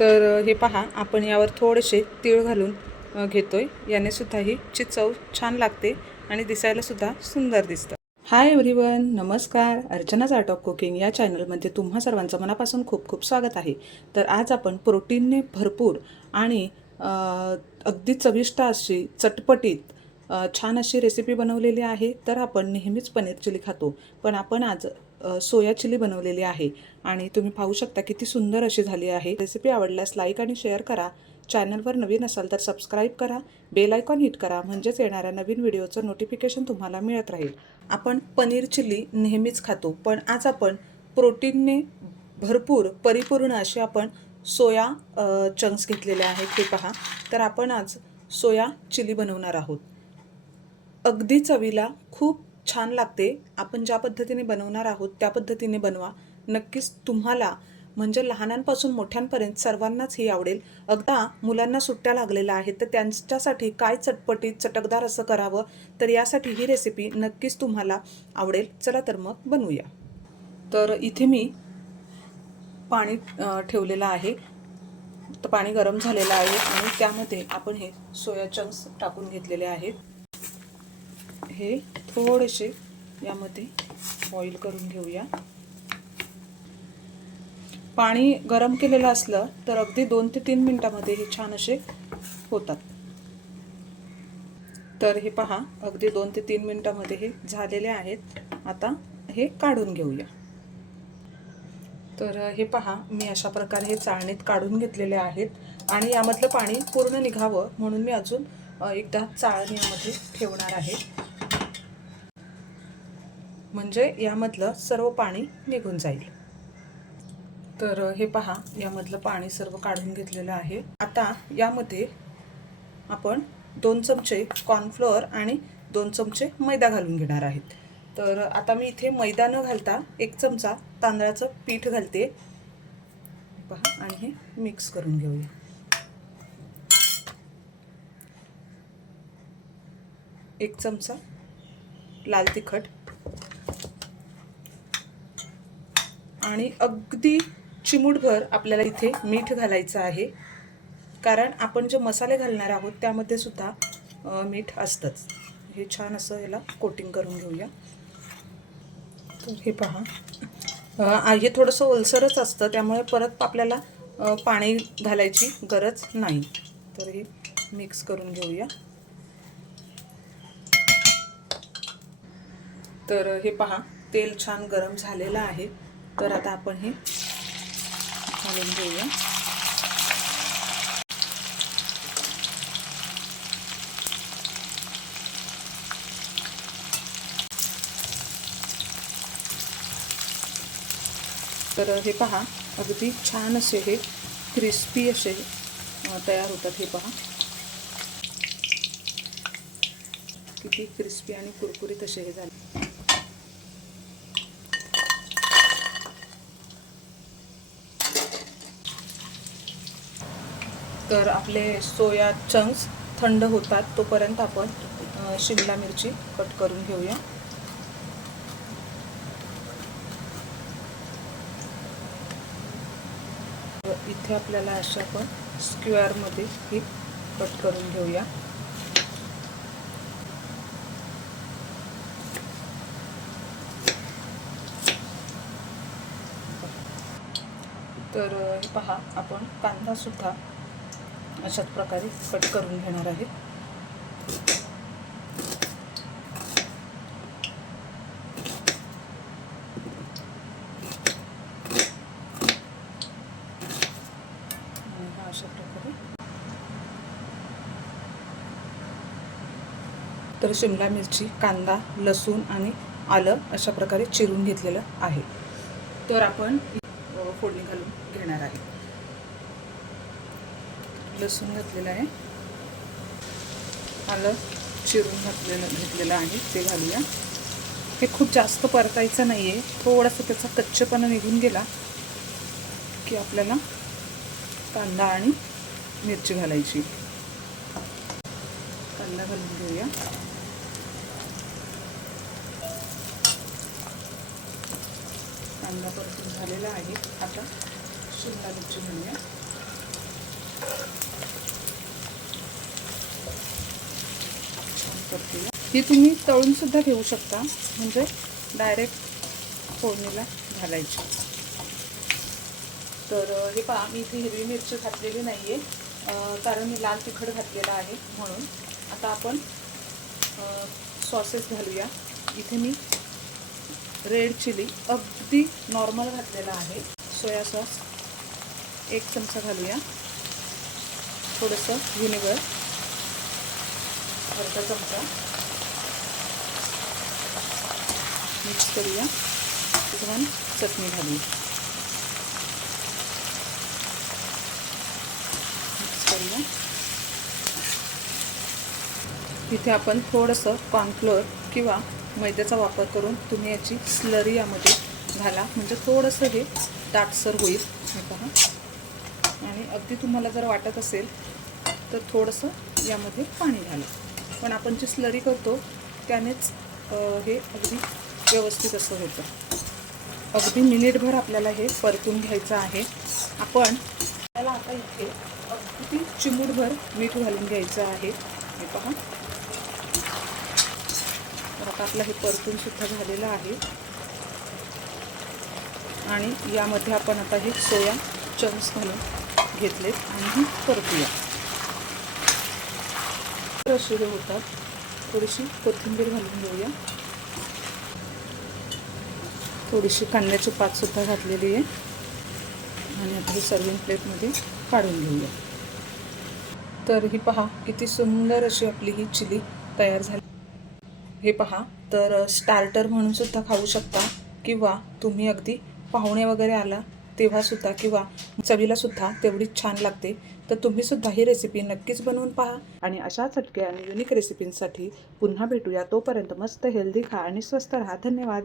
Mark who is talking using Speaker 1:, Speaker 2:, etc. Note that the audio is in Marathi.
Speaker 1: तर हे पहा आपण यावर थोडेसे तीळ घालून घेतो घेतोय. याने सुद्धा ही ची चव छान लागते आणि दिसायला सुद्धा सुंदर दिसतं. हाय एव्हरीवन नमस्कार. अर्चनाच आर्ट ऑफ कुकिंग या चॅनलमध्ये तुम्हा सर्वांचं मनापासून खूप खूप स्वागत आहे. तर आज आपण प्रोटीनने भरपूर आणि अगदी चविष्ट अशी चटपटीत छान अशी रेसिपी बनवलेली आहे तर आपण नेहमीच पनीर चिली खातो. पण आपण आज सोया चिली बनवलेली आहे आणि तुम्ही पाहू शकता किती सुंदर अशी झाली आहे. रेसिपी आवडल्यास लाईक आणि शेअर करा. चॅनलवर नवीन असाल तर सबस्क्राईब करा. बेल आयकॉन हिट करा म्हणजेच येणाऱ्या नवीन व्हिडिओचं नोटिफिकेशन तुम्हाला मिळत राहील. आपण पनीर चिली नेहमीच खातो पण आज आपण प्रोटीनने भरपूर परिपूर्ण असे आपण सोया चंक्स घेतलेले आहेत हे पहा. तर आपण आज सोया चिली बनवणार आहोत. अगदी चवीला खूप छान लागते. आपण ज्या पद्धतीने बनवणार आहोत त्या पद्धतीने बनवा. नक्कीच तुम्हाला म्हणजे लहानांपासून मोठ्यांपर्यंत सर्वांनाच ही आवडेल. अगदा मुलांना सुट्ट्या लागलेल्या आहेत तर त्यांच्यासाठी काय चटपटीत चटकदार असं करावं तर यासाठी ही रेसिपी नक्कीच तुम्हाला आवडेल. चला तर मग बनवूया. तर इथे मी पाणी ठेवलेलं आहे. तर पाणी गरम झालेलं आहे आणि त्यामध्ये आपण हे सोया चंक्स टाकून घेतलेले आहेत. हे थोडेसे यामध्ये बॉईल करून घेऊया. पाणी गरम केलेलं असलं तर अगदी दोन ते तीन मिनटामध्ये हे छान असे होतात. तर हे पहा अगदी दोन ते तीन मिनटामध्ये हे झालेले आहेत. आता हे काढून घेऊया. तर हे पहा मी अशा प्रकारे हे चाळणीत काढून घेतलेले आहेत आणि यामधलं पाणी पूर्ण निघावं म्हणून मी अजून एकदा एकदा चाळणीमध्ये ठेवणार आहे. म्हणजे यामधलं सर्व पाणी निघून जाईल. तर हे पहा यामधलं पाणी सर्व काढून घेतलेलं आहे. आता यामध्ये आपण दोन चमचे कॉर्नफ्लोअर आणि दोन चमचे मैदा घालून घेणार आहेत. तर आता मी इथे मैदा न घालता एक चमचा तांदळाचं पीठ घालते. पहा आणि हे मिक्स करून घेऊया. एक चमचा लाल तिखट आणि अगदी चिमूटभर आपल्याला इथे मीठ घालायचं आहे. कारण आपण जे मसाले घालणार आहोत त्यामध्ये सुद्धा मीठ असतंच. हे छान असं याला कोटिंग करून घेऊया. तर हे पहा. हे थोडंसं ओलसरच असतं त्यामुळे परत आपल्याला पाणी घालायची गरज नाही. तर हे मिक्स करून घेऊया. तर हे पहा तेल छान गरम झालेलं आहे. तर आता आपण हे घालून घेऊया. तर हे पहा अगदी छान असे हे क्रिस्पी असे तयार होतात हे पहा. किती क्रिस्पी आणि कुरकुरीत असे हे झाले. तर आपले सोया चंक्स थंड होतात तोपर्यंत आपण शिमला मिरची कट करून घेऊया. इथे आपल्याला अशा आपण स्क्वेअरमध्ये ही कट करून घेऊया. तर हे पहा आपण कांदा सुद्धा अशाच प्रकारे कट करून घेणार आहे. अशा प्रकारे. तर शिमला मिरची कांदा लसूण आणि आलं अशा प्रकारे चिरून घेतलेलं आहे. तर आपण फोडणी घालून घेणार आहे. लसूण घातलेलं आहे. आलं चिरून घातलेलं घेतलेलं आहे ते घालूया. हे खूप जास्त परतायचं नाही आहे थोडासा त्याचा कच्चेपणा निघून गेला की आपल्याला कांदा आणि मिरची घालायची. कांदा घालून घेऊया. कांदा परतून झालेला आहे. आता शिमला मिरची घालूया. करते. ही तुम्ही तळून सुद्धा घेऊ शकता. म्हणजे डायरेक्ट फोडणीला घालायची. तर हे पहा मी इथे हिरवी मिरची घातलेली नाही आहे कारण मी लाल तिखट घातलेला आहे म्हणून. आता आपण सॉसेस घालूया. इथे मी रेड चिली अगदी नॉर्मल घातलेला आहे. सोया सॉस एक चमचा घालूया. थोडंसं व्हिनेगर अर्धा चमचा. मिक्स करूया. छान चटणी घालूया. मिक्स करूया. इथे आपण थोडंसं कॉर्नफ्लोअर किंवा मैद्याचा वापर करून तुम्ही याची स्लरी यामध्ये घाला. म्हणजे थोडंसं हे दाटसर होईल. हे पहा. आणि अगदी तुम्हाला जर वाटत असेल तर थोडंसं यामध्ये पाणी घाला. पण आपण जी स्लरी करतो त्यानेच हे अगदी व्यवस्थित असं होतं. अगदी मिनिटभर आपल्याला हे परतून घ्यायचं आहे. आपण त्याला आता इथे अगदी चिमूटभर मीठ घालून घ्यायचं आहे. हे पहा. तर आता आपलं हे परतून सुद्धा झालेलं आहे. आणि यामध्ये आपण आता हे सोया चंक्स घालून घेतलेत आणि परतूया. तर होतात. थोडीशी कोथिंबीर घालून घेऊया. थोडीशी कांद्याची पातसुद्धा घातलेली आहे. आणि आता ही सर्विंग प्लेटमध्ये काढून घेऊया. तर ही पहा किती सुंदर अशी आपली ही चिली तयार झाली. हे पहा तर स्टार्टर म्हणून सुद्धा खाऊ शकता किंवा तुम्ही अगदी पाहुणे वगैरे आला तेव्हासुद्धा किंवा चवीला सुद्धा तेवढीच छान लागते. तर तुम्ही सुद्धा ही रेसिपी नक्कीच बनवून पहा. आणि अशा चटक्या आणि युनिक रेसिपींसाठी पुन्हा भेटूया. तोपर्यंत मस्त हेल्दी खा आणि स्वस्त राहा. धन्यवाद.